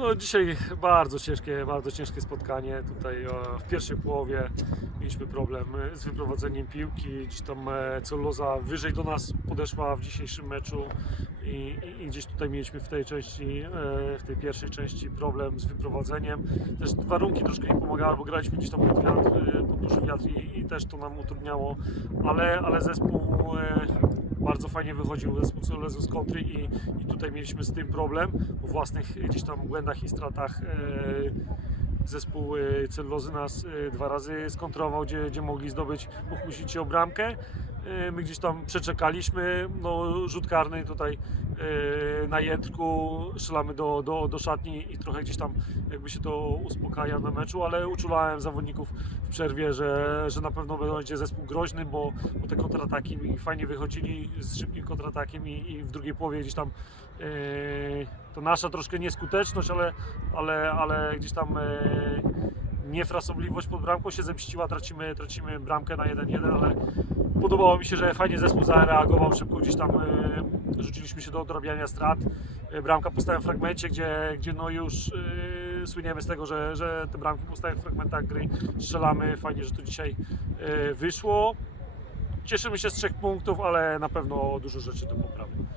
No dzisiaj bardzo ciężkie, bardzo ciężkie spotkanie. Tutaj e, w pierwszej połowie mieliśmy problem e, z wyprowadzeniem piłki. Gdzieś tam e, celuloza wyżej do nas podeszła w dzisiejszym meczu i, i, gdzieś tutaj mieliśmy w tej części, w tej pierwszej części problem z wyprowadzeniem. Też warunki troszkę nie pomagały, bo graliśmy gdzieś tam pod wiatr, pod duży wiatr i, i też to nam utrudniało, ale, ale zespół fajnie wychodził z kontry i, i tutaj mieliśmy z tym problem po własnych gdzieś tam błędach i stratach. E, zespół e, celulozy nas e, dwa razy skontrował, gdzie, gdzie mogli zdobyć, pokusić się o bramkę. E, My gdzieś tam przeczekaliśmy, no rzut karny tutaj e, na jędrku, strzelamy do, do, do szatni i trochę gdzieś tam jakby się to uspokaja na meczu, ale uczulałem zawodników w przerwie, że, że na pewno będzie zespół groźny, bo, bo te kontrataki mi fajnie wychodzili z szybkim kontratakiem i, i w drugiej połowie gdzieś tam e, to nasza troszkę nieskuteczność, ale, ale, ale gdzieś tam niefrasobliwość pod bramką się zemściła, tracimy, tracimy bramkę na 1-1, ale podobało mi się, że fajnie zespół zareagował, szybko gdzieś tam e, rzuciliśmy się do odrabiania strat. E, Bramka po stałym fragmencie, gdzie, gdzie no już e, słyniemy z tego, że, że te bramki po stałych fragmentach gry strzelamy. Fajnie, że to dzisiaj wyszło. Cieszymy się z trzech punktów, ale na pewno dużo rzeczy do poprawy.